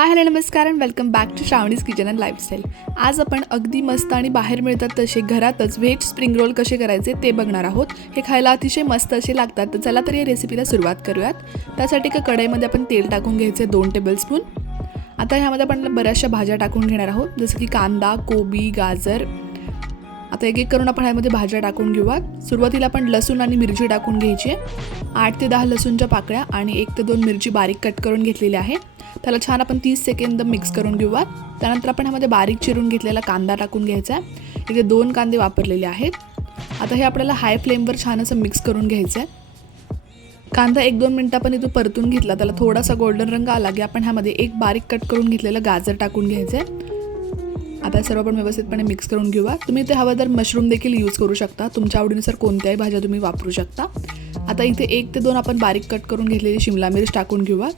हाय hello नमस्कार and welcome back to Shravani's kitchen and lifestyle. आज आपण अगदी मस्त आणि बाहेर मिळतात तसे घरातच व्हेज स्प्रिंग रोल कसे करायचे ते बघणार आहोत. हे खायला अतिशय मस्त असे लागतात. तर चला तर या रेसिपीला सुरुवात करूयात. त्यासाठी एका कढईमध्ये आपण तेल टाकून घ्यायचे 2 टेबलस्पून. आता ह्यामध्ये आपण बऱ्याचशा भाज्या टाकून घेणार आहोत, जसं की कांदा, कोबी, गाजर. आता एक एक करून आपण ह्यामध्ये भाज्या टाकून घेऊया. सुरुवातीला आपण लसूण आणि मिरची टाकून घ्यायची. 8 ते 10 लसूणच्या पाकळ्या आणि 1 ते 2 मिरची बारीक कट करून घेतलेल्या आहे. त्याला छान आपण 30 सेकंद मिक्स करून घेऊया. त्यानंतर आपण ह्यामध्ये बारीक चिरून घेतलेला कांदा टाकून घ्यायचा आहे. इथे 2 कांदे वापरलेले आहेत. आता हे आपल्याला हाय फ्लेमवर छान असं मिक्स करून घ्यायचं आहे. कांदा 1-2 मिनटं आपण इथं परतून घेतला, त्याला थोडासा गोल्डन रंग आला की आपण ह्यामध्ये एक बारीक कट करून घेतलेलं गाजर टाकून घ्यायचं आहे. आता सर्व आपण व्यवस्थितपणे मिक्स करून घेऊया. तुम्ही इथे हवं तर मशरूम देखील यूज करू शकता. तुमच्या आवडीनुसार कोणत्याही भाज्या तुम्ही वापरू शकता. आता इथे 1 ते 2 आपण बारीक कट करून घेतलेली शिमला मिर्च टाकून घेऊया.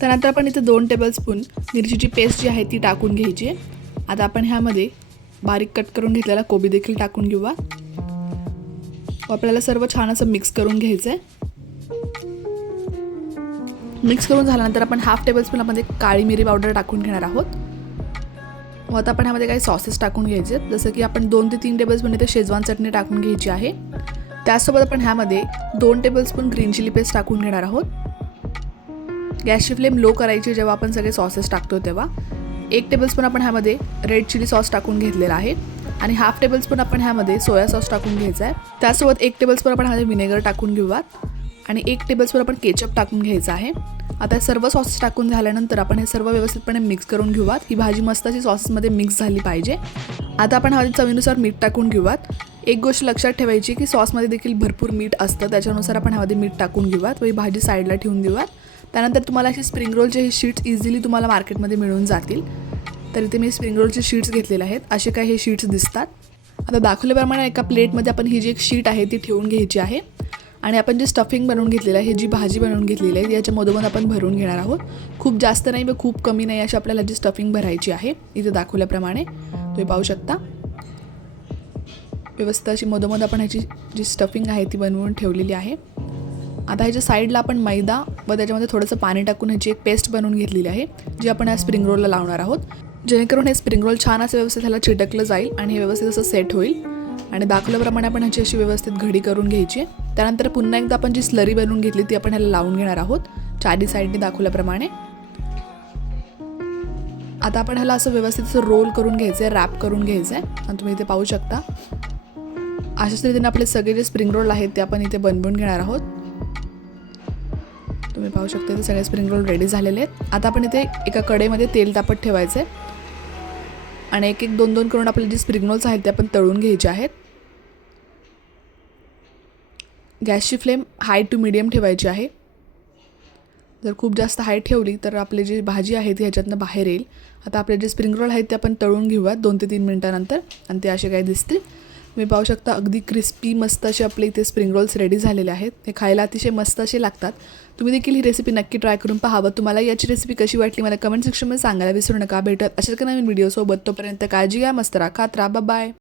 त्यानंतर आपण इथे 2 टेबलस्पून मिरचीची पेस्ट जी आहे ती टाकून घ्यायची आहे. आता आपण ह्यामध्ये बारीक कट करून घेतलेला कोबी देखील टाकून घेऊया. आपल्याला सर्व छान असं मिक्स करून घ्यायचं आहे. मिक्स करून झाल्यानंतर आपण 1/2 टेबलस्पून मध्ये काळी मिरी पावडर टाकून घेणार आहोत. आता आपण ह्यामध्ये काही सॉसेस टाकून घ्यायचे, जसं की आपण 2 ते 3 टेबलस्पून इथे शेजवान चटणी टाकून घ्यायची आहे. त्यासोबत आपण ह्यामध्ये 2 टेबलस्पून ग्रीन चिली पेस्ट टाकून घेणार आहोत. गॅसची फ्लेम लो करायची जेव्हा आपण सगळे सॉसेस टाकतो तेव्हा. 1 टेबलस्पून आपण ह्यामध्ये रेड चिली सॉस टाकून घेतलेला आहे आणि 1/2 टेबलस्पून आपण ह्यामध्ये सोया सॉस टाकून घ्यायचा आहे. त्यासोबत 1 टेबलस्पून आपण ह्यामध्ये विनेगर टाकून घेऊयात आणि 1 टेबलस्पून आपण केचप टाकून घ्यायचा आहे. आता सर्व सॉसेस टाकून झाल्यानंतर आपण हे सर्व व्यवस्थितपणे मिक्स करून घेऊयात. ही भाजी मस्त अशी सॉसेसमध्ये मिक्स झाली पाहिजे. आता आपण ह्यामध्ये चवीनुसार मीठ टाकून घेऊयात. एक गोष्ट लक्षात ठेवायची की सॉसमध्ये देखील भरपूर मीठ असतं, त्याच्यानुसार आपण ह्यामध्ये मीठ टाकून घेऊयात व ही भाजी साईडला ठेवून देऊयात. त्यानंतर तुम्हाला अशी स्प्रिंग रोलचे हे शीट्स इझिली तुम्हाला मार्केटमध्ये मिळून जातील. तर इथे मी स्प्रिंग रोलचे शीट्स घेतलेले आहेत. असे काही हे शीट्स दिसतात. आता दाखवल्याप्रमाणे एका प्लेटमध्ये आपण ही जी एक शीट आहे ती ठेवून घ्यायची आहे आणि आपण जे स्टफिंग बनवून घेतलेलं आहे, ही जी भाजी बनवून घेतलेली आहे याच्या मधोमध आपण भरून घेणार आहोत. खूप जास्त नाही व खूप कमी नाही अशी आपल्याला जी स्टफिंग भरायची आहे. इथे दाखवल्याप्रमाणे तुम्ही पाहू शकता. व्यवस्थित अशी मधोमध आपण ह्याची जी स्टफिंग आहे ती बनवून ठेवलेली आहे. आता ह्याच्या साईडला आपण मैदा व त्याच्यामध्ये थोडंसं पाणी टाकून ह्याची एक पेस्ट बनवून घेतलेली आहे, जी आपण या स्प्रिंग रोलला लावणार आहोत, जेणेकरून हे स्प्रिंग रोल छान असं व्यवस्थित ह्याला चिटकलं जाईल आणि हे व्यवस्थित असं सेट होईल. आणि दाखवल्याप्रमाणे आपण ह्याची अशी व्यवस्थित घडी करून घ्यायची. त्यानंतर पुन्हा एकदा आपण जी स्लरी बनवून घेतली ती आपण ह्याला लावून घेणार आहोत चारी साईडने दाखवल्याप्रमाणे. आता आपण ह्याला असं व्यवस्थित असं रोल करून घ्यायचं आहे, रॅप करून घ्यायचं आहे. आणि तुम्ही इथे पाहू शकता अशाच रीतीने आपले सगळे जे स्प्रिंग रोल आहेत ते आपण इथे बनवून घेणार आहोत. तुम्ही पाहू शकता इथे सगळे स्प्रिंग रोल रेडी झालेले आहेत. आता आपण इथे एका कढईमध्ये तेल तापत ठेवायचं आहे आणि 1-1, 2-2 करून आपले जे स्प्रिंग रोल्स आहेत ते आपण तळून घ्यायचे आहेत. गॅसची फ्लेम हाय टू मीडियम ठेवायची आहे. जर खूप जास्त हाय ठेवली तर आपली जी भाजी आहे ती ह्याच्यातनं बाहेर येईल. आता आपले जे स्प्रिंग रोल आहेत ते आपण तळून घेऊयात 2 ते 3 मिनटानंतर आणि ते असे काही दिसतील. तुम्ही पाहू शकता अगदी क्रिस्पी मस्त असे आपले इथे स्प्रिंग रोल्स रेडी झालेले आहेत. हे खायला अतिशय मस्त असे लागतात. तुम्ही देखील ही रेसिपी नक्की ट्राय करून पाहावं. तुम्हाला याची रेसिपी कशी वाटली मला कमेंट सेक्शनमध्ये सांगायला विसरू नका. भेटत अशाच नवीन व्हिडिओसोबत. तोपर्यंत काळजी घ्या, मस्त राहा, खात राहा. बाय.